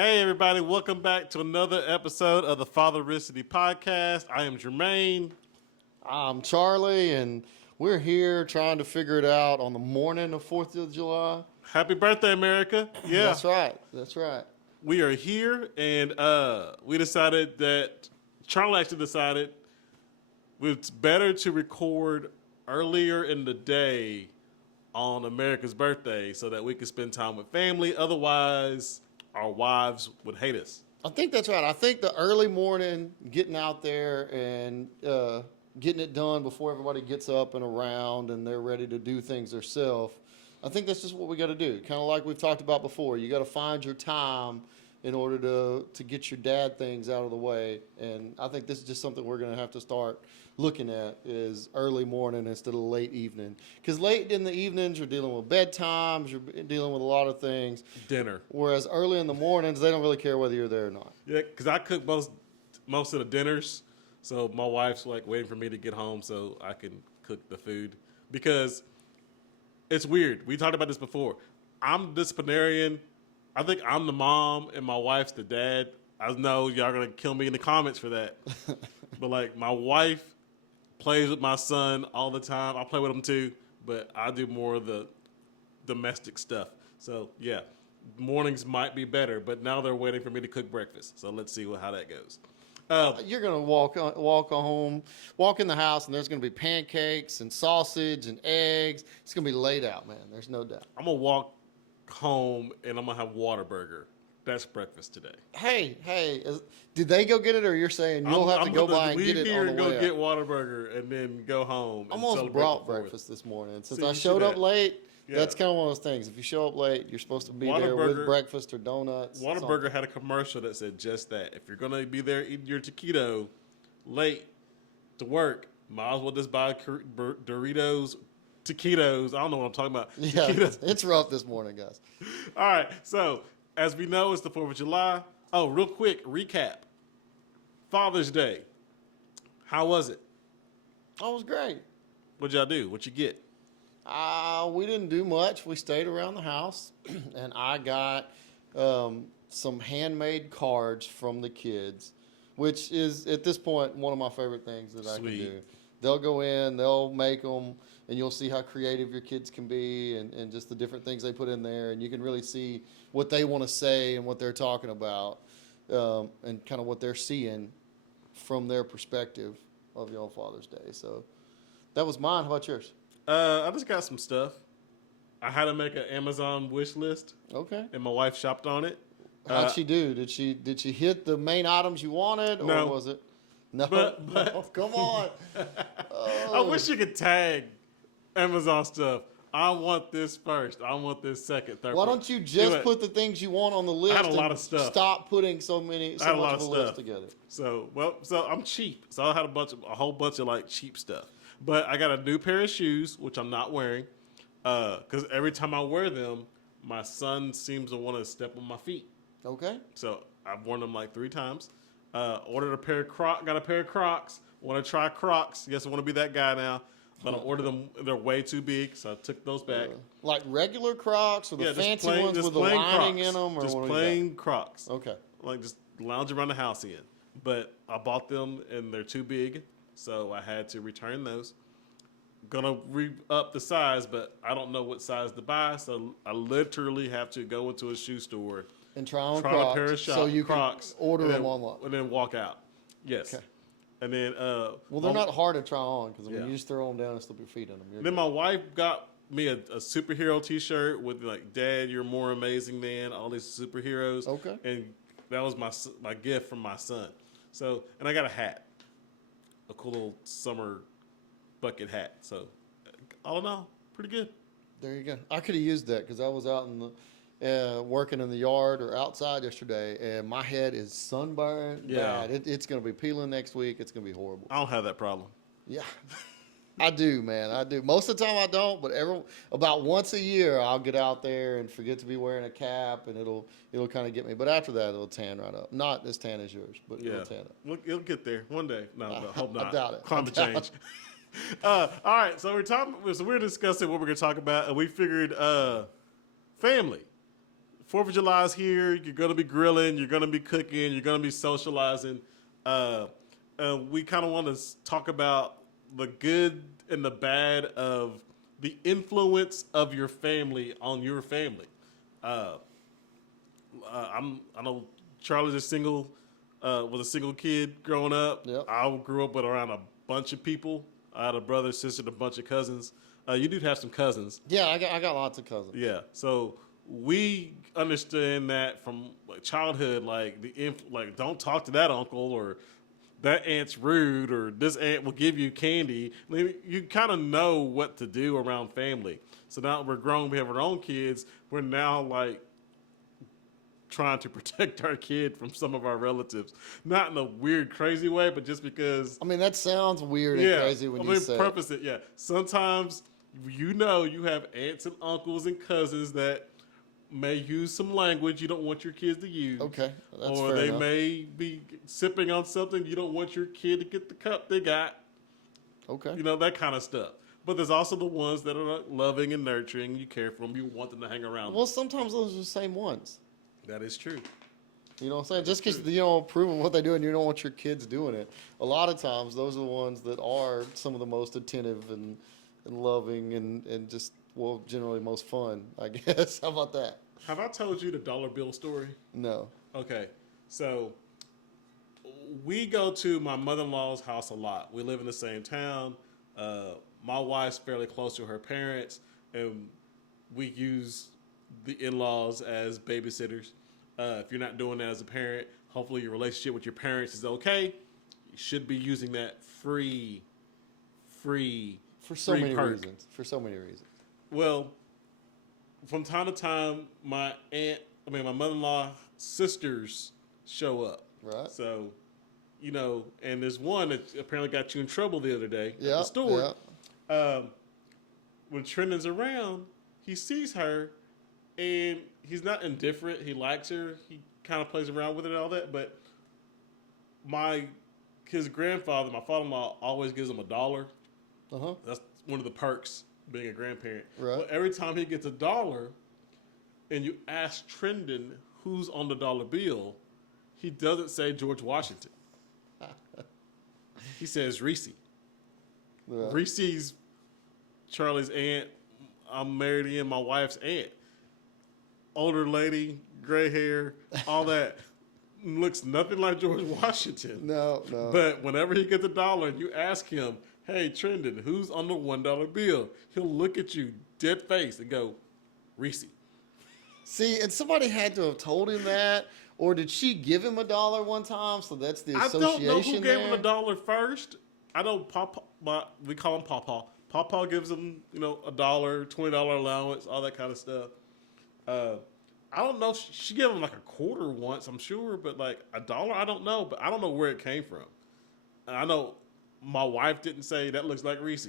Hey, everybody, welcome back to another episode of the Fathericity podcast. I am Jermaine. I'm Charlie, and we're here trying to figure it out on the morning of 4th of July. Happy birthday, America. Yeah. That's right. That's right. We are here, and we decided that, Charlie actually decided it's better to record earlier in the day on America's birthday so that we could spend time with family. Otherwise, our wives would hate us. I think that's right. I think the early morning, getting out there and getting it done before everybody gets up and around and they're ready to do things themselves, I think that's just what we got to do. Kind of like we've talked about before. You got to find your time in order to get your dad things out of the way. And I think this is just something we're going to have to start looking at is early morning instead of late evening. Because late in the evenings, you're dealing with bedtimes, you're dealing with a lot of things. Dinner. Whereas early in the mornings, they don't really care whether you're there or not. Yeah, because I cook most of the dinners. So my wife's like waiting for me to get home so I can cook the food. Because it's weird. We talked about this before. I'm disciplinarian. I think I'm the mom and my wife's the dad. I know y'all going to kill me in the comments for that. But like my wife plays with my son all the time. I play with him too, but I do more of the domestic stuff. So yeah, mornings might be better, but now they're waiting for me to cook breakfast. So let's see how that goes. You're gonna walk home, walk in the house, and there's gonna be pancakes and sausage and eggs. It's gonna be laid out, man. There's no doubt. I'm gonna walk home and I'm gonna have Whataburger. That's breakfast today. Hey, did they go get it, or you're saying you'll have to go by and get it on the way? Leave here and go get Whataburger and then go home. I almost brought breakfast this morning since I showed up late. Yeah. That's kind of one of those things. If you show up late, you're supposed to be there with breakfast or donuts. Whataburger had a commercial that said just that. If you're going to be there eating your taquito late to work, might as well just buy Doritos, taquitos. I don't know what I'm talking about. Yeah, it's rough this morning, guys. All right, so as we know, it's the 4th of July. Oh, real quick, recap. Father's Day. How was it? Oh, it was great. What'd y'all do? What'd you get? We didn't do much. We stayed around the house, and I got some handmade cards from the kids, which is, at this point, one of my favorite things that I can do. They'll go in, they'll make them, and you'll see how creative your kids can be and just the different things they put in there, and you can really see what they want to say and what they're talking about and kind of what they're seeing from their perspective of your Father's Day. So that was mine. How about yours? I just got some stuff. I had to make an Amazon wish list. Okay. And my wife shopped on it. How'd she do? Did she hit the main items you wanted, or was it? No. But oh, come on. I wish you could tag Amazon stuff. I want this first. I want this second, third. Why don't you just put the things you want on the list? I had a lot of stuff. Stop putting so much of a list together. So I'm cheap. So I had a whole bunch of like cheap stuff. But I got a new pair of shoes, which I'm not wearing, because every time I wear them, my son seems to want to step on my feet. Okay. So I've worn them like 3 times. Ordered a pair of Crocs. Got a pair of Crocs. Want to try Crocs. Yes, I want to be that guy now. But I ordered them. They're way too big, so I took those back. Like regular Crocs or the fancy ones with the lining Crocs. in them? Or just plain Crocs. Okay. Like just lounge around the house in. But I bought them, and they're too big. So I had to return those. Gonna re-up the size, but I don't know what size to buy, so I literally have to go into a shoe store and try on a Crocs, pair of so you Crocs, can order them online, and then walk out. Yes. Okay. And then well, they're not hard to try on because you just throw them down and slip your feet in them. Then my wife got me a superhero T-shirt with like, "Dad, you're more amazing than all these superheroes." Okay. And that was my gift from my son. So, and I got a hat. A cool little summer bucket hat. So, all in all, pretty good. There you go. I could have used that because I was out in the working in the yard or outside yesterday, and my head is sunburned bad. It's going to be peeling next week. It's going to be horrible. I don't have that problem. Yeah. I do, man. I do. Most of the time I don't, but about once a year I'll get out there and forget to be wearing a cap, and it'll kind of get me. But after that, it'll tan right up. Not as tan as yours, but it'll tan up. It'll get there one day. No, hope not. I doubt it. Climate change. All right, so we're discussing what we're going to talk about, and we figured family. 4th of July is here. You're gonna be grilling. You're gonna be cooking. You're gonna be socializing. We kind of want to talk about the good and the bad of the influence of your family on your family. Uh, I know Charlie's a single, was a single kid growing up. Yep. I grew up with around a bunch of people. I had a brother, sister, and a bunch of cousins. You do have some cousins. Yeah, I got lots of cousins. Yeah. So we understand that from like childhood, like like don't talk to that uncle, or that aunt's rude, or this aunt will give you candy. I mean, you kind of know what to do around family. So now we're grown, we have our own kids. We're now like trying to protect our kid from some of our relatives, not in a weird, crazy way, but just because. I mean, that sounds weird and crazy when you say it. Purpose it. Yeah. Sometimes you have aunts and uncles and cousins that may use some language you don't want your kids to use. Okay, that's or fair they enough. may be sipping on something you don't want your kid to get the cup they got. Okay. You know, that kind of stuff. But there's also the ones that are loving and nurturing. You care for them. You want them to hang around. Well, sometimes those are the same ones. That is true. You know what I'm saying? Just because you don't approve of what they do and you don't want your kids doing it. A lot of times, those are the ones that are some of the most attentive and loving and just, well, generally most fun, I guess. How about that? Have I told you the dollar bill story? No. Okay. So we go to my mother-in-law's house a lot. We live in the same town. My wife's fairly close to her parents, and we use the in-laws as babysitters. If you're not doing that as a parent, hopefully your relationship with your parents is okay. You should be using that free For so free many perk. reasons. For so many reasons. Well, from time to time, my mother-in-law sisters show up. Right. So, you know, and there's one that apparently got you in trouble the other day at Yeah. the store. When Trendon's around, he sees her, and he's not indifferent. He likes her. He kind of plays around with her and all that. But his grandfather, my father-in-law, always gives him $1. Uh-huh. That's one of the perks being a grandparent. Right. Well, every time he gets $1, and you ask Trendon who's on the dollar bill, he doesn't say George Washington. He says Reese. Right. Reese's Charlie's aunt. I'm married in my wife's aunt. Older lady, gray hair, all that. Looks nothing like George Washington. No. But whenever he gets $1 and you ask him, hey, Trendon, who's on the $1 bill? He'll look at you dead face and go, Reese. See, and somebody had to have told him that, or did she give him $1 one time? So that's the I association don't know who gave there? him $1 first. I know we call him Pawpaw. Pawpaw gives him, $1, $20 allowance, all that kind of stuff. I don't know. She gave him like a quarter once, I'm sure, but like $1, I don't know. But I don't know where it came from. I know my wife didn't say that looks like Reese.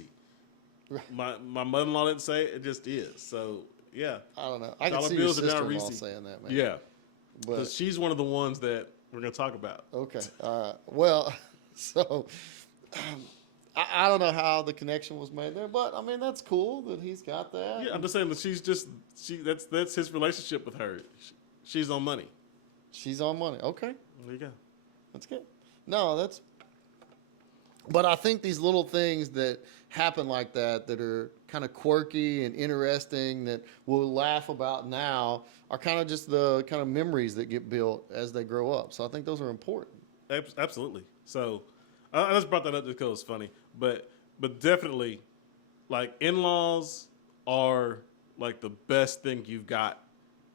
My mother-in-law didn't say it. It just is. So yeah. I don't know. I can Dollar see your bills are now sister-in-law Reese. saying that, man. Yeah. But Because she's one of the ones that we're going to talk about. okay. Well, so I don't know how the connection was made there, but I mean that's cool that he's got that. Yeah, I'm just saying that that's his relationship with her. She's on money. She's on money. Okay. There you go. That's good. No, that's. But I think these little things that happen like that are kind of quirky and interesting that we'll laugh about now are kind of just the kind of memories that get built as they grow up. So I think those are important. Absolutely. So I just brought that up just because it's funny, but definitely, like in-laws are like the best thing you've got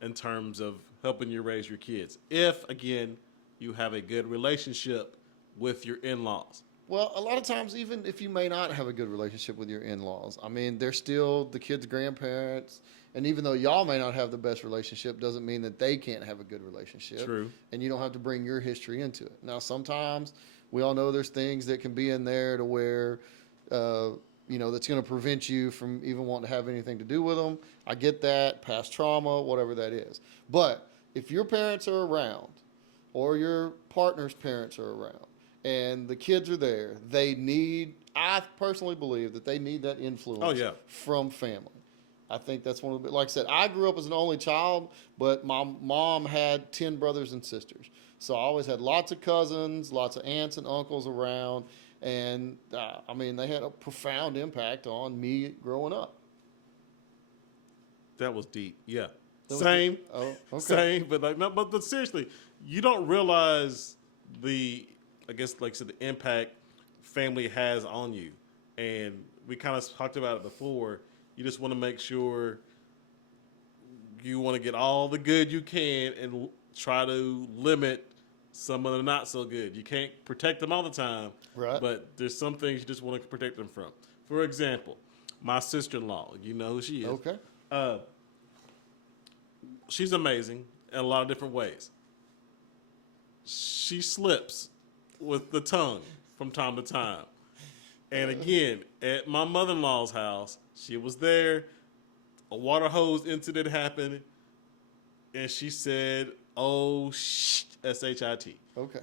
in terms of helping you raise your kids. If again you have a good relationship with your in-laws. Well, a lot of times, even if you may not have a good relationship with your in-laws, I mean, they're still the kids' grandparents. And even though y'all may not have the best relationship, doesn't mean that they can't have a good relationship. True. And you don't have to bring your history into it. Now, sometimes we all know there's things that can be in there to where, that's going to prevent you from even wanting to have anything to do with them. I get that, past trauma, whatever that is. But if your parents are around or your partner's parents are around, and the kids are there, I personally believe that they need that influence Oh, yeah. from family. I think that's one of the, like I said, I grew up as an only child, but my mom had 10 brothers and sisters. So I always had lots of cousins, lots of aunts and uncles around. And I mean, they had a profound impact on me growing up. That was deep. Yeah. That was Same. oh, okay. Same. But like, no, but seriously, you don't realize the, I guess, like I said, the impact family has on you. And we kind of talked about it before. You just want to make sure you want to get all the good you can and try to limit some of the not so good. You can't protect them all the time, Right. but there's some things you just want to protect them from. For example, my sister-in-law, you know who she is. Okay. Uh, she's amazing in a lot of different ways. She slips with the tongue from time to time. And again, at my mother-in-law's house, she was there. A water hose incident happened, and she said, "Oh, S-H-I-T." Okay.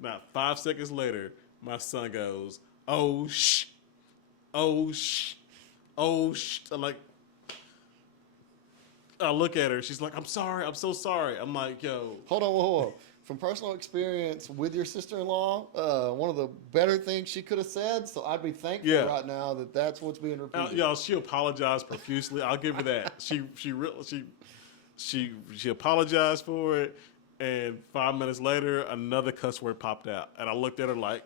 Now, 5 seconds later, my son goes, "Oh, oh, oh, I'm like, I look at her. She's like, "I'm sorry. I'm so sorry." I'm like, "Yo." Hold on. From personal experience with your sister-in-law, one of the better things she could have said. So I'd be thankful Yeah. right now that that's what's being repeated. Y'all, she apologized profusely. I'll give her that. She apologized for it, and 5 minutes later, another cuss word popped out, and I looked at her like,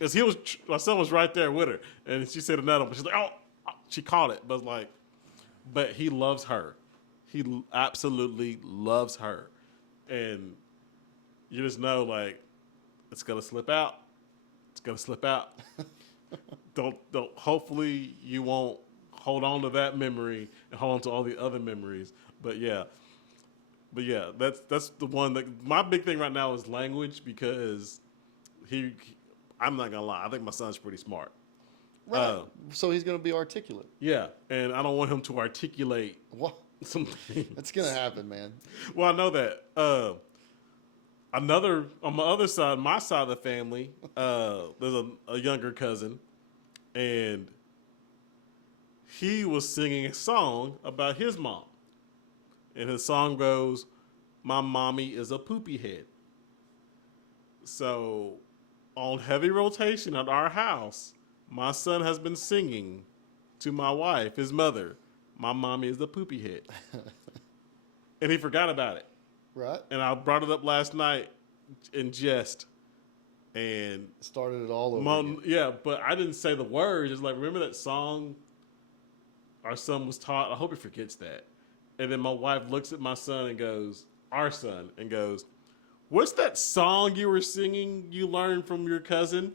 because my son was right there with her, and she said another one. She's like, "Oh," she caught it, but like, but he loves her. He absolutely loves her, and you just know like it's gonna slip out. It's gonna slip out. don't. Hopefully, you won't hold on to that memory and hold on to all the other memories. But yeah, that's the one that my big thing right now is language because I'm not gonna lie. I think my son's pretty smart. Right. So he's going to be articulate. Yeah, and I don't want him to articulate What? some things. It's going to happen, man. Well, I know that. Another on my other side, my side of the family, there's a younger cousin, and he was singing a song about his mom, and his song goes, "My mommy is a poopy head." So, on heavy rotation at our house, my son has been singing to my wife, his mother, "My mommy is a poopy head," and he forgot about it. Right. And I brought it up last night in jest. And Started it all over again. yeah, but I didn't say the words. It's like, remember that song our son was taught? I hope he forgets that. And then my wife looks at my son and goes, our son, and goes, "What's that song you were singing you learned from your cousin?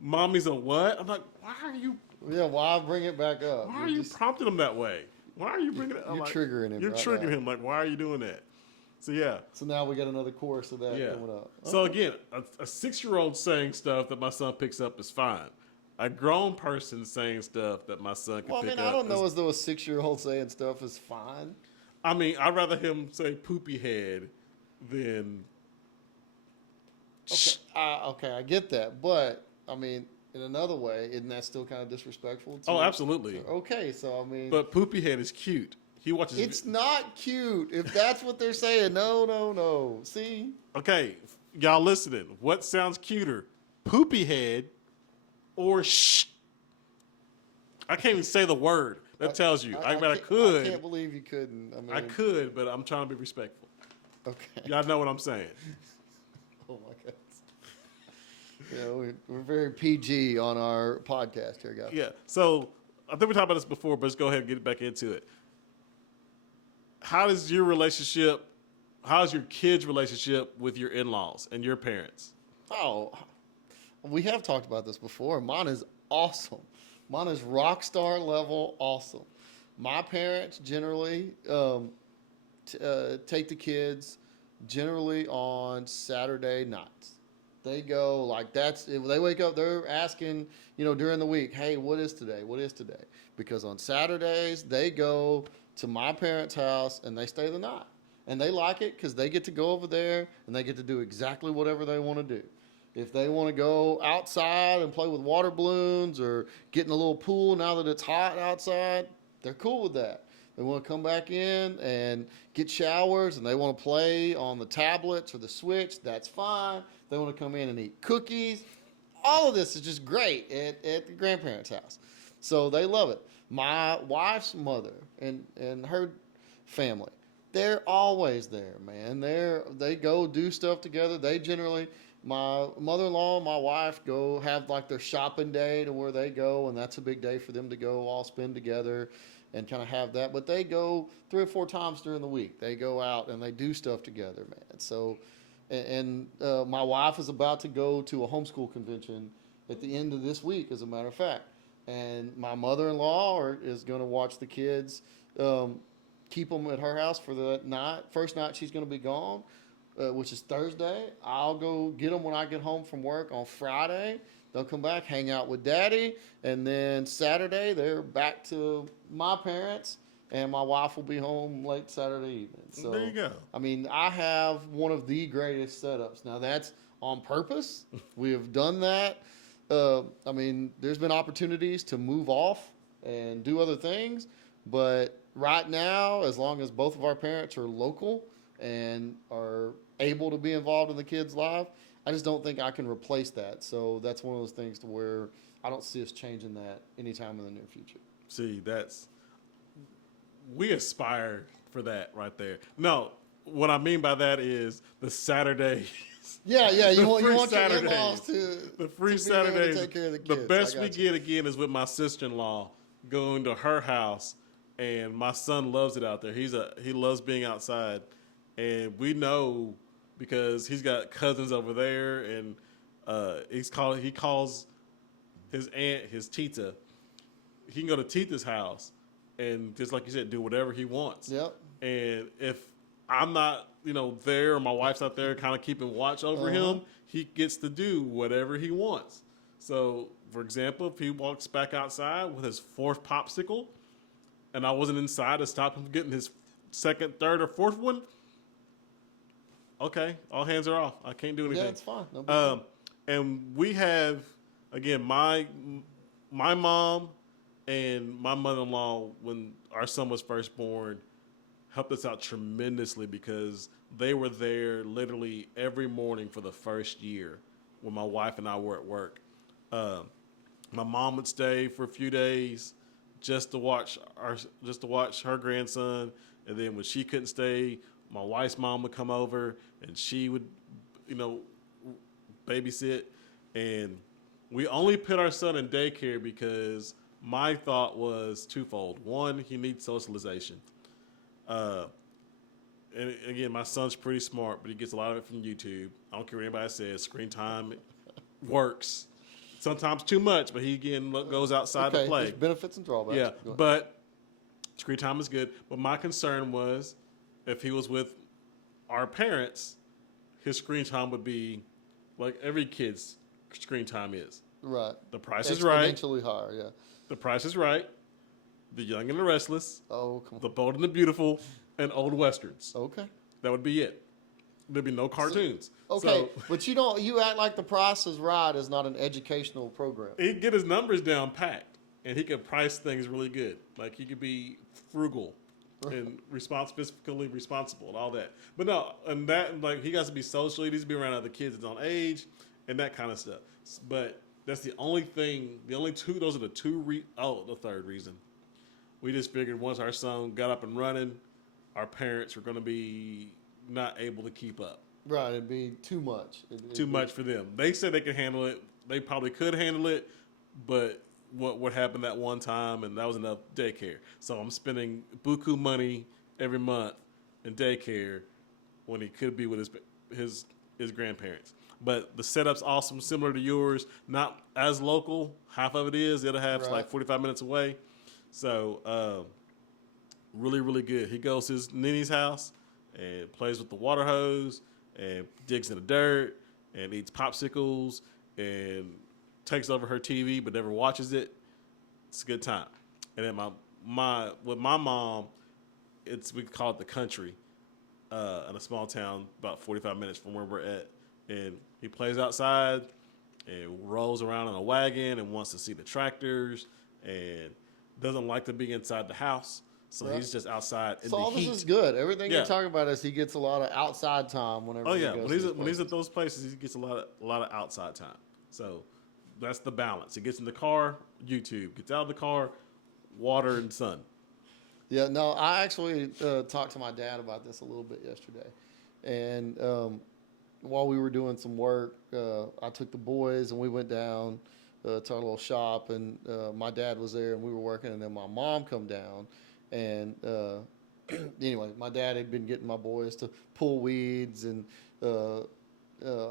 Mommy's a what?" I'm like, why are you Bring it back up? Why are you prompting him that way? Why are you bringing it up? You're triggering him. You're right triggering now. him. Like, why are you doing that? So, yeah. So now we got another chorus of that coming up. So, again, a 6-year-old saying stuff that my son picks up is fine. A grown person saying stuff that my son can pick up. I don't know as though a 6-year-old saying stuff is fine. I mean, I'd rather him say poopy head than. Okay, I get that. But, I mean, in another way, isn't that still kind of disrespectful? Oh, absolutely. Okay, so, I mean. But poopy head is cute. He watches. It's not cute if that's what they're saying. No. See? Okay, y'all listening. What sounds cuter? Poopy head or shh? I can't even say the word. That tells you. I could. I can't believe you couldn't. I mean, I could, but I'm trying to be respectful. Okay. Y'all know what I'm saying. Oh my goodness. Yeah, we're very PG on our podcast here, guys. Yeah. So I think we talked about this before, but let's go ahead and get back into it. How's your kids' relationship with your in-laws and your parents? Oh, we have talked about this before. Mine is awesome. Mine is rock star level awesome. My parents generally take the kids generally on Saturday nights. They go like if they wake up, they're asking, during the week, "Hey, what is today? What is today?" Because on Saturdays they go to my parents' house and they stay the night. And they like it because they get to go over there and they get to do exactly whatever they want to do. If they want to go outside and play with water balloons or get in a little pool now that it's hot outside, they're cool with that. They want to come back in and get showers, and they want to play on the tablets or the Switch. That's fine. They want to come in and eat cookies. All of this is just great at the grandparents' house. So they love it. My wife's mother and her family, they're always there, man. They go do stuff together. They generally, my mother-in-law and my wife go have like their shopping day to where they go, and that's a big day for them to go all spend together and kind of have that. But they go 3 or 4 times during the week. They go out and they do stuff together, man. So, my wife is about to go to a homeschool convention at the end of this week, as a matter of fact. And my mother-in-law is going to watch the kids, keep them at her house for the night. First night she's going to be gone, which is Thursday. I'll go get them when I get home from work on Friday. They'll come back, hang out with Daddy, and then Saturday they're back to my parents, and my wife will be home late Saturday evening. So there you go. I mean, I have one of the greatest setups. Now that's on purpose. We have done that. I mean, there's been opportunities to move off and do other things, but right now, as long as both of our parents are local and are able to be involved in the kids' life, I just don't think I can replace that. So that's one of those things to where I don't see us changing that anytime in the near future. See, we aspire for that right there. No, what I mean by that is the Saturdays. Yeah. You want your Saturdays. in-laws to The free to be able to Saturdays. take care of the The kids. best I we got you. get again is with my sister-in-law going to her house, and my son loves it out there. He loves being outside, and we know because he's got cousins over there, and he calls his aunt his tita. He can go to Tita's house and just like you said, do whatever he wants. Yep. And if I'm not, there, or my wife's out there kind of keeping watch over him, he gets to do whatever he wants. So, for example, if he walks back outside with his 4th popsicle, and I wasn't inside to stop him from getting his 2nd, 3rd, or 4th one, okay, all hands are off. I can't do anything. Yeah, it's fine. No big deal. And we have, again, my mom and my mother-in-law, when our son was first born, helped us out tremendously because they were there literally every morning for the first year when my wife and I were at work. My mom would stay for a few days just to watch her grandson, and then when she couldn't stay, my wife's mom would come over and she would, babysit. And we only put our son in daycare because my thought was twofold. One, he needs socialization. And again, my son's pretty smart, but he gets a lot of it from YouTube. I don't care what anybody says. Screen time works. Sometimes too much, but he again goes outside to play. There's benefits and drawbacks. Yeah, but screen time is good. But my concern was if he was with our parents, his screen time would be like every kid's screen time is. Right. The Price is Right. Exponentially higher, yeah. The Price is Right. The Young and the Restless. Oh, come on. The Bold and the Beautiful, and old westerns. Okay. That would be it. There'd be no cartoons. Okay, So, but you act like The Price is Right is not an educational program. he'd get his numbers down packed, and he could price things really good. Like he could be frugal and fiscally responsible and all that. But no, and that like he got to be social. He needs to be around other kids his own age and that kind of stuff. But that's the only thing. The only two. Those are the two. The third reason. We just figured once our son got up and running, our parents were going to be not able to keep up. Right, it'd be too much. Too much for them. They said they could handle it. They probably could handle it, but what happened that one time, and that was enough daycare. So I'm spending buku money every month in daycare when he could be with his grandparents. But the setup's awesome, similar to yours. Not as local. Half of it is. The other half's like 45 minutes away. So really, really good. He goes to his Nini's house and plays with the water hose and digs in the dirt and eats popsicles and takes over her TV but never watches it. It's a good time. And then with my mom, we call it the country in a small town about 45 minutes from where we're at. And he plays outside and rolls around in a wagon and wants to see the tractors. And doesn't like to be inside the house, so Right. he's just outside in So the all this heat. is good. Everything you're Yeah. talking about is he gets a lot of outside time whenever Oh he yeah, goes when to he's these when he's places. at those places, he gets a lot of outside time. So that's the balance. He gets in the car, YouTube. Gets out of the car, water and sun. Yeah, no, I actually talked to my dad about this a little bit yesterday, and while we were doing some work, I took the boys and we went down to our little shop, and my dad was there, and we were working, and then my mom come down, and anyway, my dad had been getting my boys to pull weeds and uh,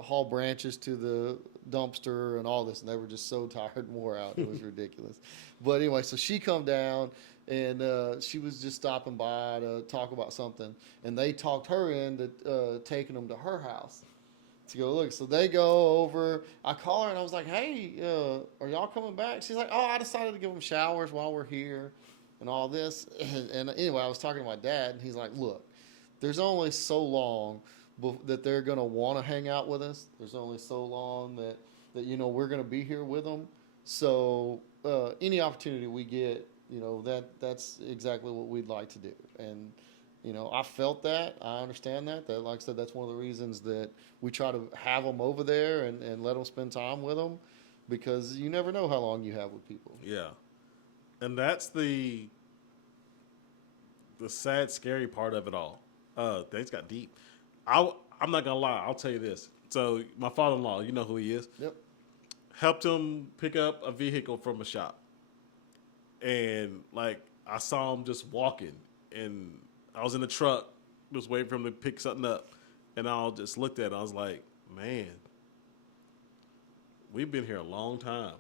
haul branches to the dumpster and all this, and they were just so tired and wore out. It was ridiculous. But anyway, so she come down, and she was just stopping by to talk about something, and they talked her into taking them to her house to go look. So they go over. I call her and I was like, "Hey, are y'all coming back?" She's like, "Oh, I decided to give them showers while we're here, and all this." And anyway, I was talking to my dad, and he's like, "Look, there's only so long that they're gonna want to hang out with us. There's only so long that we're gonna be here with them. So any opportunity we get, that's exactly what we'd like to do." And I felt that. I understand that. That, like I said, that's one of the reasons that we try to have them over there and let them spend time with them, because you never know how long you have with people. Yeah, and that's the sad, scary part of it all. Things got deep. I'm not gonna lie. I'll tell you this. So my father-in-law, you know who he is, Yep. helped him pick up a vehicle from a shop, and like I saw him just walking, and I was in the truck, just waiting for him to pick something up, and I just looked at it. I was like, man, we've been here a long time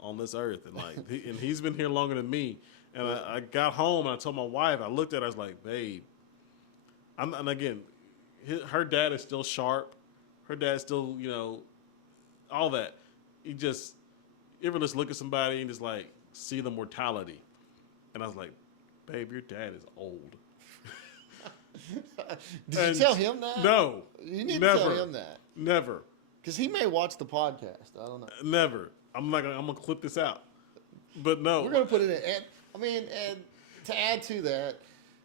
on this earth, and and he's been here longer than me. And I got home and I told my wife. I looked at her. I was like, babe, and again, her dad is still sharp. Her dad's still, all that. He just, you ever just look at somebody and just like see the mortality. And I was like, babe, your dad is old. Did you tell him that? No. You need never, to tell him that, Never. because he may watch the podcast. I don't know. Never. I'm gonna clip this out. But no. We're gonna put it in. And to add to that,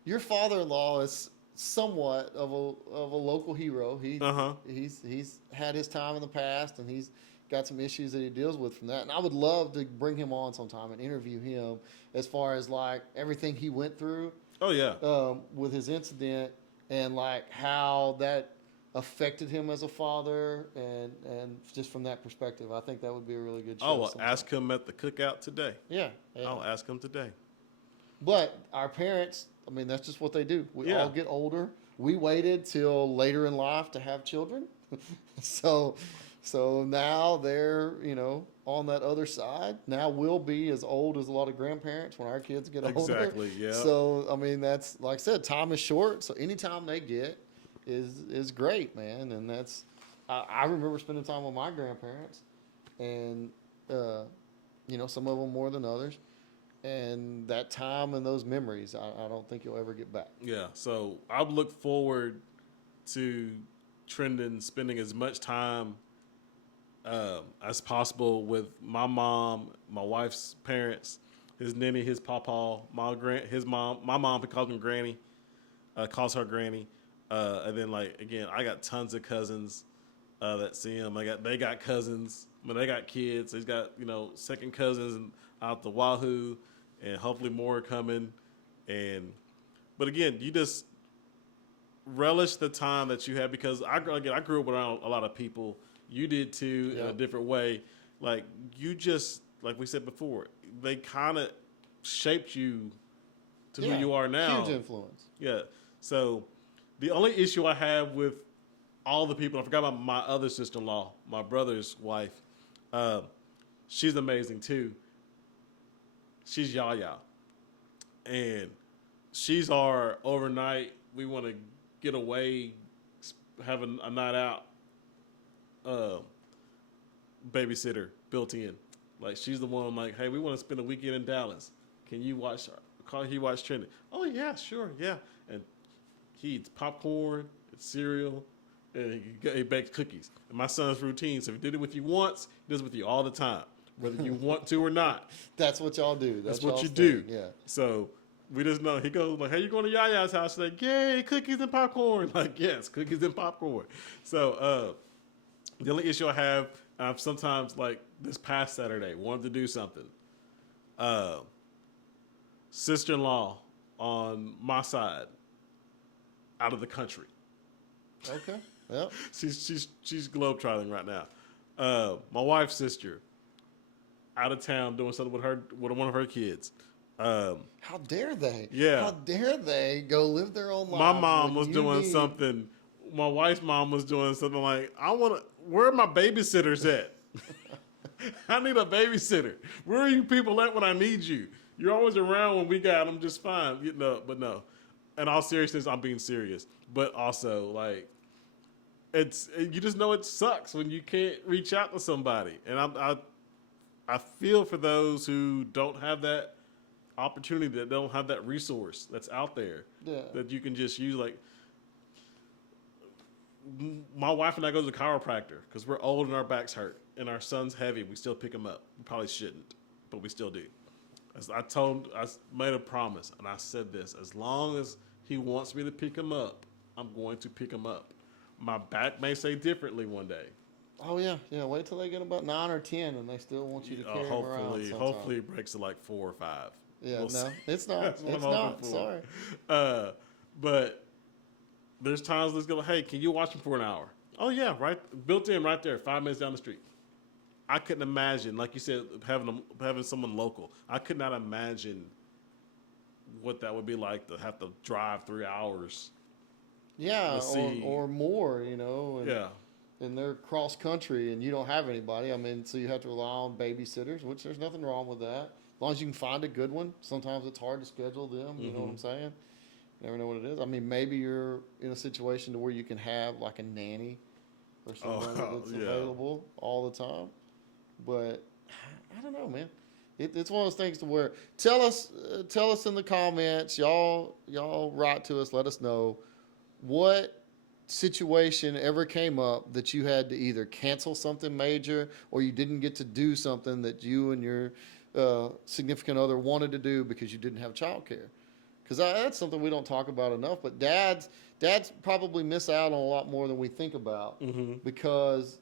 your father-in-law is somewhat of a local hero. He's had his time in the past, and he's got some issues that he deals with from that. And I would love to bring him on sometime and interview him as far as like everything he went through. Oh yeah. With his incident, and like how that affected him as a father, and just from that perspective, I think that would be a really good show. I'll ask him at the cookout today. Yeah. I'll ask him today. But our parents, I mean, that's just what they do. We Yeah. all get older. We waited till later in life to have children. so now they're, on that other side. Now we'll be as old as a lot of grandparents when our kids get older. Exactly, yeah. So, I mean, that's, like I said, time is short. So any time they get is great, man. And that's, I remember spending time with my grandparents, and, some of them more than others. And that time and those memories, I don't think you'll ever get back. Yeah. So I look forward to Trendon spending as much time as possible with my mom, my wife's parents, his nanny, his pawpaw, his mom, my mom, he calls him Granny, calls her Granny, and then again, I got tons of cousins that see him. They got cousins, but they got kids. He's got second cousins and out the wahoo, and hopefully more are coming. But again, you just relish the time that you had, because I grew up around a lot of people. You did too, in a different way. Like you just, like we said before, they kind of shaped you to who you are now. Huge influence. Yeah. So the only issue I have with all the people, I forgot about my other sister-in-law, my brother's wife. She's amazing too. She's Yaya. And she's our overnight, we want to get away, have a night out babysitter built in. Like she's the one like, hey, we want to spend a weekend in Dallas. Can you watch Trendon? Oh yeah, sure, yeah. And he eats popcorn and cereal, and he bakes cookies. And my son's routine, so if he did it with you once, he does it with you all the time. whether you want to or not. That's what y'all do. That's what y'all's you do. thing. Yeah. So we just know. He goes like, "Hey, you going to Yaya's house?" She's like, "Yay, cookies and popcorn!" Like, yes, cookies and popcorn. So the only issue I have, sometimes like this past Saturday, wanted to do something. Sister-in-law on my side, out of the country. Okay. Yep. She's globetrotting right now. My wife's sister, out of town doing something with one of her kids. How dare they? Yeah. How dare they go live their own lives? My mom was when you doing need- something. My wife's mom was doing something like, where are my babysitters at? I need a babysitter. Where are you people at when I need you? You're always around when we got them just fine. But no. In all seriousness, I'm being serious. But also, like, you just know it sucks when you can't reach out to somebody. And I feel for those who don't have that opportunity, that don't have that resource that's out there that you can just use. Like, my wife and I go to the chiropractor because we're old and our backs hurt, and our son's heavy. We still pick him up. We probably shouldn't, but we still do. I made a promise, and I said this: as long as he wants me to pick him up, I'm going to pick him up. My back may say differently one day. Oh yeah. Wait till they get about 9 or 10, and they still want you to carry them around. Sometimes. Hopefully, it breaks to like 4 or 5. Yeah, We'll no, see. it's not. That's what It's I'm hoping not. for. Sorry. But there's times let's go. Hey, can you watch him for an hour? Oh yeah, right. Built in right there, 5 minutes down the street. I couldn't imagine, like you said, having someone local. I could not imagine what that would be like to have to drive 3 hours. Yeah, see. or more, And, Yeah. and they're cross country, and you don't have anybody. I mean, so you have to rely on babysitters, which there's nothing wrong with that. As long as you can find a good one. Sometimes it's hard to schedule them. You know what I'm saying? Never know what it is. I mean, maybe you're in a situation to where you can have like a nanny or someone that's available all the time. But I don't know, man. It's one of those things to where tell us in the comments, y'all write to us, let us know what situation ever came up that you had to either cancel something major or you didn't get to do something that you and your significant other wanted to do because you didn't have childcare. Because that's something we don't talk about enough. But dads probably miss out on a lot more than we think about because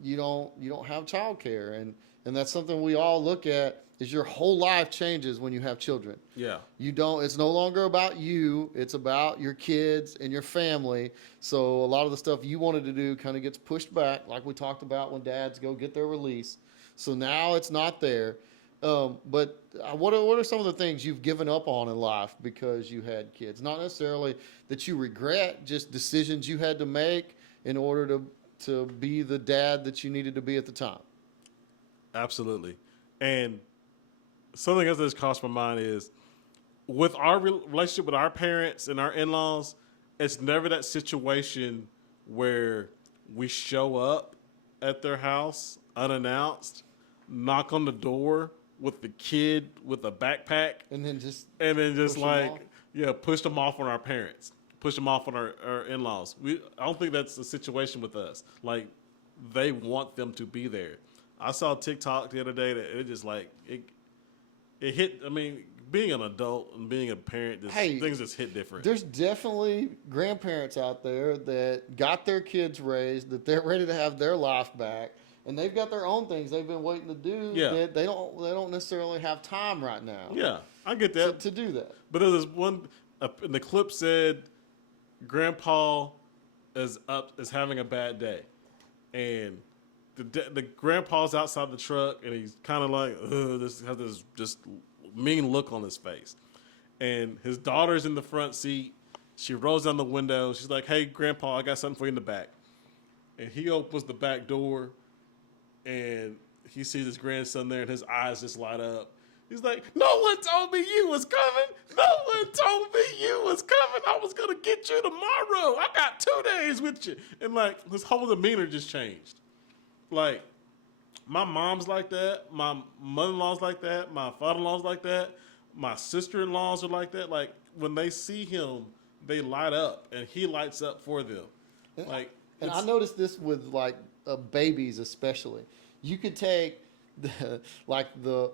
you don't have childcare, and that's something we all look at. Is your whole life changes when you have children. Yeah. It's no longer about you. It's about your kids and your family. So a lot of the stuff you wanted to do kind of gets pushed back, like we talked about when dads go get their release. So now it's not there. But what are some of the things you've given up on in life because you had kids? Not necessarily that you regret, just decisions you had to make in order to be the dad that you needed to be at the time. Absolutely. And something else that's crossed my mind is with our relationship with our parents and our in-laws, it's never that situation where we show up at their house unannounced, knock on the door with the kid with a backpack, And then just push them off on our parents, push them off on our in-laws. I don't think that's the situation with us. Like, they want them to be there. I saw TikTok the other day that it just like it hit. I mean, being an adult and being a parent, things just hit different. There's definitely grandparents out there that got their kids raised, that they're ready to have their life back, and they've got their own things they've been waiting to do. Yeah. That they don't necessarily have time right now. Yeah, I get that. To do that. But there was one, and the clip said, Grandpa is having a bad day, and the grandpa's outside the truck, and he's kind of like, has this just mean look on his face, and his daughter's in the front seat. She rolls down the window. She's like, "Hey, Grandpa, I got something for you in the back." And he opens the back door, and he sees his grandson there, and his eyes just light up. He's like, "No one told me you was coming. No one told me you was coming. I was gonna get you tomorrow. I got 2 days with you." And like his whole demeanor just changed. Like, my mom's like that. My mother-in-law's like that. My father-in-law's like that. My sister-in-laws are like that. Like, when they see him, they light up, and he lights up for them. And I noticed this with like babies especially. You could take like the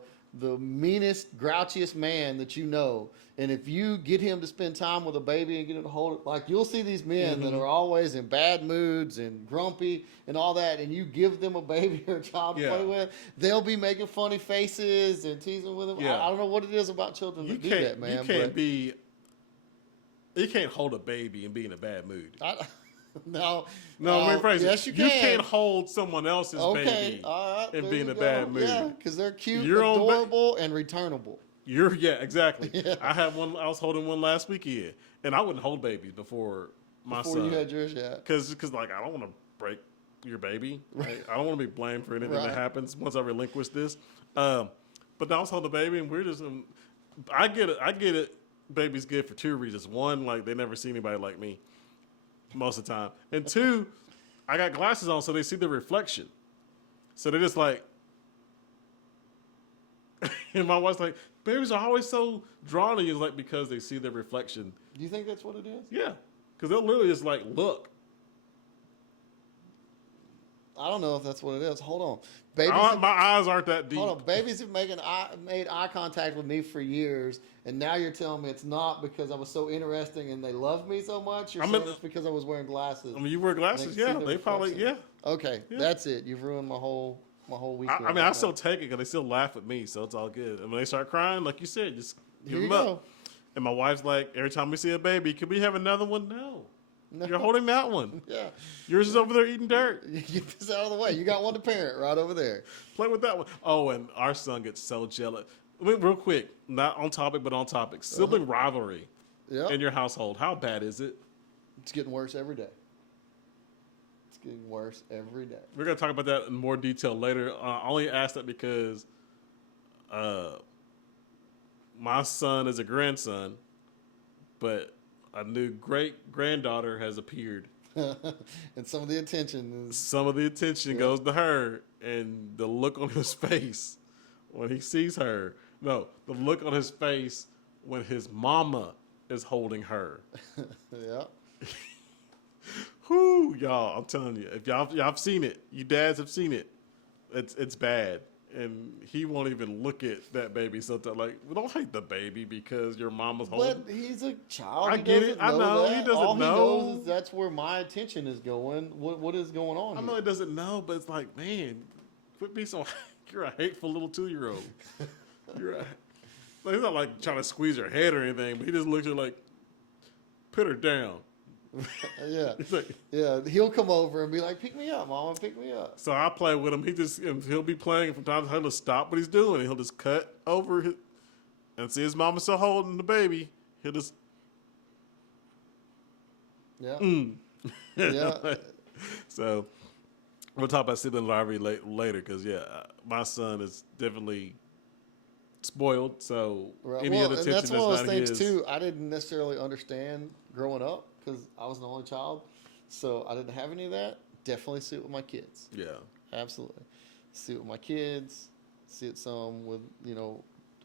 meanest, grouchiest man that you know. And if you get him to spend time with a baby and get him to hold it, like you'll see these men that are always in bad moods and grumpy and all that, and you give them a baby or a child to Yeah. play with, they'll be making funny faces and teasing with them. Yeah. I don't know what it is about children that do that, man. You can't hold a baby and be in a bad mood. No, rephrase it. yes, you can. You can't hold someone else's baby all right, and there be in you a go. bad mood. Yeah, because they're cute, Your own adorable, and returnable. Exactly. Yeah. I had one. I was holding one last weekend, and I wouldn't hold babies before my son. Before you had yours, yeah. Because like I don't want to break your baby. Right. I don't want to be blamed for anything Right. that happens once I relinquish this. But now I was holding the baby, and we're just. I get it. I get it. Baby's good for two reasons. One, like they never see anybody like me most of the time, and two, I got glasses on so they see the reflection. So they're just like, and my wife's like, babies are always so drawn to you, like because they see the reflection. Do you think that's what it is? Yeah, because they'll literally just like look. I don't know if that's what it is. Hold on. Babies My eyes aren't that deep. hold on. Babies have made eye contact with me for years, and now you're telling me it's not because I was so interesting and they love me so much? You're saying it's because I was wearing glasses. I mean, you wear glasses, yeah. They probably, yeah. Okay, Yeah. that's it. You've ruined my whole weekend. I mean, I still take it because they still laugh at me, so it's all good. And when they start crying, like you said, just give Here them you up. go. And my wife's like, every time we see a baby, can we have another one? No. You're holding that one. Yeah. Yours is over there eating dirt. You get this out of the way. You got one to parent right over there. Play with that one. Oh, and our son gets so jealous. I mean, real quick, not on topic, but on topic. Sibling rivalry Yeah. in your household. How bad is it? It's getting worse every day. It's getting worse every day. We're going to talk about that in more detail later. I only asked that because my son is a grandson, but a new great-granddaughter has appeared. And some of the attention is Some of the attention goes to her, and the look on his face when he sees her. No, the look on his face when his mama is holding her. yeah. Whoo, y'all! I'm telling you, if y'all have seen it, you dads have seen it. It's bad, and he won't even look at that baby. Sometimes, like, we don't hate the baby because your mama's holding. But he's a child. I He get doesn't it. I know. that. He doesn't All know. He knows is that's where my attention is going. What is going on? I know he doesn't know, but it's like, man, quit being so. You're a hateful little 2-year-old. Like, he's not like trying to squeeze her head or anything, but he just looks at her like, put her down. Yeah. He's like, Yeah. He'll come over and be like, "Pick me up, Mama. Pick me up." so I play with him. He'll be playing, and from time to time he'll just stop what he's doing, and he'll just cut over and see his mama still holding the baby. He'll just Yeah. mm. Yeah. So we'll talk about sibling rivalry later because my son is definitely spoiled. So Right. any Well, other and attention that's one of those not things his. too. I didn't necessarily understand growing up because I was an only child, so I didn't have any of that. Definitely see it with my kids. Yeah. Absolutely, see it with my kids. See it some with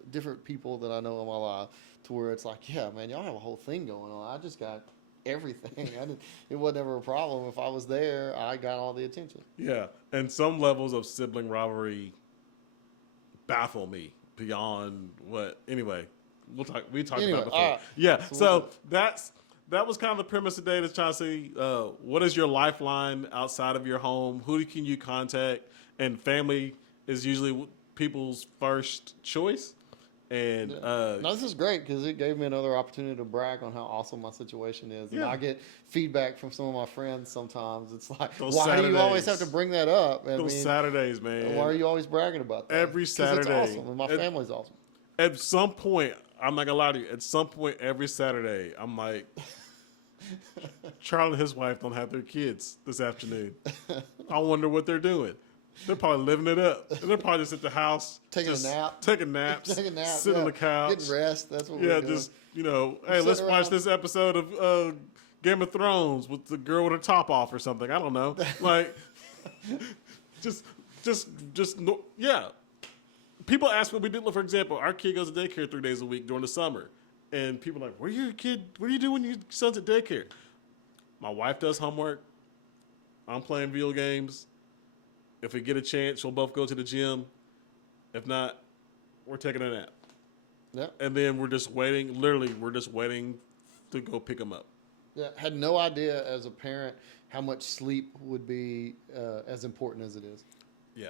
different people that I know in my life, to where it's like, yeah, man, y'all have a whole thing going on. I just got everything. It wasn't ever a problem. If I was there, I got all the attention. Yeah, and some levels of sibling rivalry baffle me beyond what. Anyway, we talked about it before. all right. Yeah, So that was kind of the premise today. To try to see what is your lifeline outside of your home. Who can you contact? And family is usually people's first choice. And No, this is great because it gave me another opportunity to brag on how awesome my situation is. And Yeah. I get feedback from some of my friends sometimes. It's like, Those why do you always Saturdays. have to bring that up? those Saturdays, man. why are you always bragging about that? Every 'Cause Saturday. It's awesome, and my family's awesome. At some point, I'm not gonna lie to you. At some point, every Saturday, I'm like, Charlie and his wife don't have their kids this afternoon. I wonder what they're doing. They're probably living it up. And they're probably just at the house, Taking a just nap. taking naps, Taking naps, sitting on yeah. the couch, Getting rest. That's what yeah, we're doing. just hey, let's sitting watch around. this episode of Game of Thrones with the girl with her top off or something. I don't know, like, yeah. People ask what we did. For example, our kid goes to daycare 3 days a week during the summer, and people are like, "Where your kid? What do you do when your son's at daycare?" My wife does homework. I'm playing video games. If we get a chance, we'll both go to the gym. If not, we're taking a nap. Yeah. And then we're just waiting. Literally, we're just waiting to go pick them up. Yeah. Had no idea as a parent how much sleep would be as important as it is. Yeah.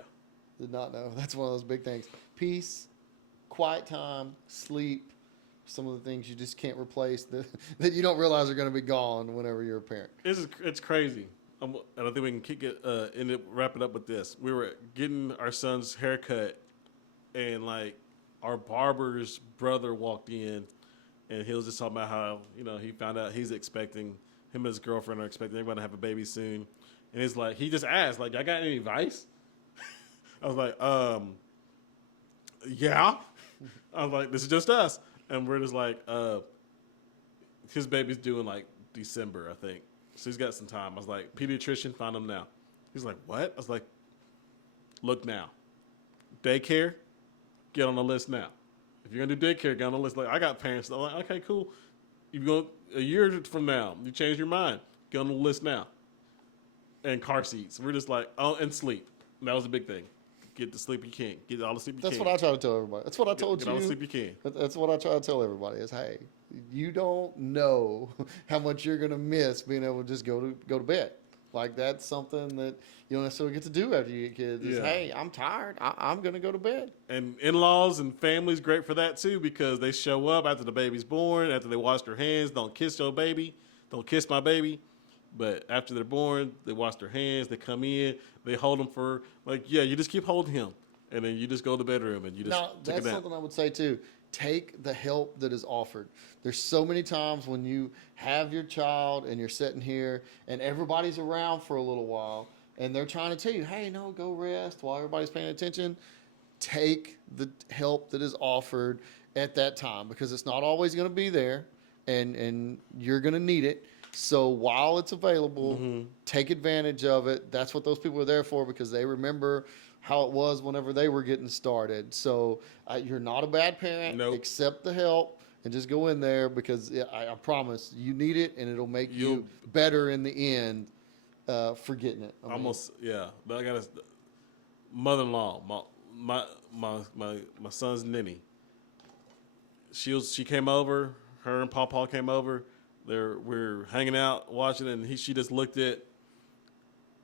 Did not know. That's one of those big things. Peace, quiet time, sleep. Some of the things you just can't replace that you don't realize are going to be gone whenever you're a parent. It's crazy. And I think we can kick it, wrap it up with this. We were getting our son's haircut, and like our barber's brother walked in, and he was just talking about how he found out he's expecting, him and his girlfriend are expecting they're going to have a baby soon, and he's like, he just asked like, I got any advice? I was like, yeah. I was like, this is just us, and we're just like, his baby's due in like December, I think. So he's got some time. I was like, pediatrician, find him now. He's like, what? I was like, look now. Daycare, get on the list now. If you're gonna do daycare, get on the list. Like I got parents. I'm like, okay, cool. You go a year from now, you change your mind. Get on the list now. And car seats. We're just like, oh, and sleep. And that was a big thing. Get the sleep you can. Get all the sleep you That's can. what I try to tell everybody. That's what I told Get you. all the sleep you can. That's what I try to tell everybody is, hey, you don't know how much you're going to miss being able to just go to bed. Like that's something that you don't necessarily get to do after you get kids. Is, hey, I'm tired. I'm going to go to bed. And in-laws and family's great for that too because they show up after the baby's born, after they wash their hands. Don't kiss your baby. Don't kiss my baby. But after they're born, they wash their hands. They come in. They hold them for you just keep holding him, and then you just go to the bedroom and you just Now take that's a nap. something I would say too. Take the help that is offered. There's so many times when you have your child and you're sitting here and everybody's around for a little while and they're trying to tell you, hey, no, go rest while everybody's paying attention. Take the help that is offered at that time because it's not always going to be there and you're going to need it. So while it's available, take advantage of it. That's what those people are there for because they remember how it was whenever they were getting started. So you're not a bad parent. Nope. Accept the help and just go in there because I promise you need it and it'll make you better in the end for getting it. Yeah. But I got a mother-in-law, my son's ninny. She came over. Her and Paw came over. We're hanging out, watching, and she just looked at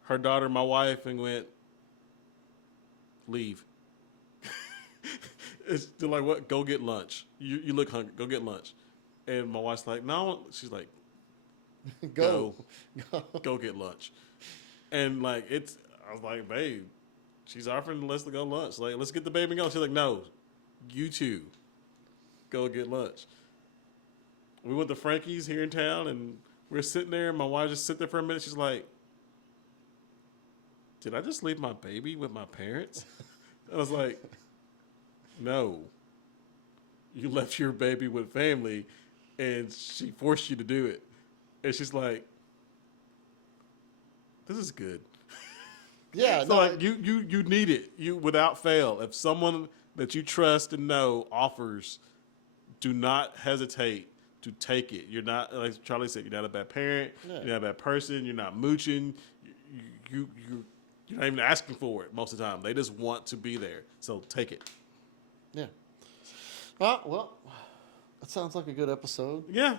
her daughter, my wife, and went, "Leave." They're like, "What? Go get lunch. You look hungry. Go get lunch." And my wife's like, "No." She's like, "Go get lunch." And I was like, "Babe, she's offering let's go lunch. Like, let's get the baby going." She's like, "No, you two, go get lunch." We went to Frankie's here in town, and we were sitting there, and my wife just sit there for a minute. She's like, "Did I just leave my baby with my parents?" I was like, "No. You left your baby with family, and she forced you to do it." And she's like, "This is good." Yeah, So you need it. You without fail. If someone that you trust and know offers, do not hesitate to take it. You're not, like Charlie said, you're not a bad parent. Yeah. You're not a bad person. You're not mooching. You're not even asking for it most of the time. They just want to be there. So take it. Yeah. Well, that sounds like a good episode. Yeah.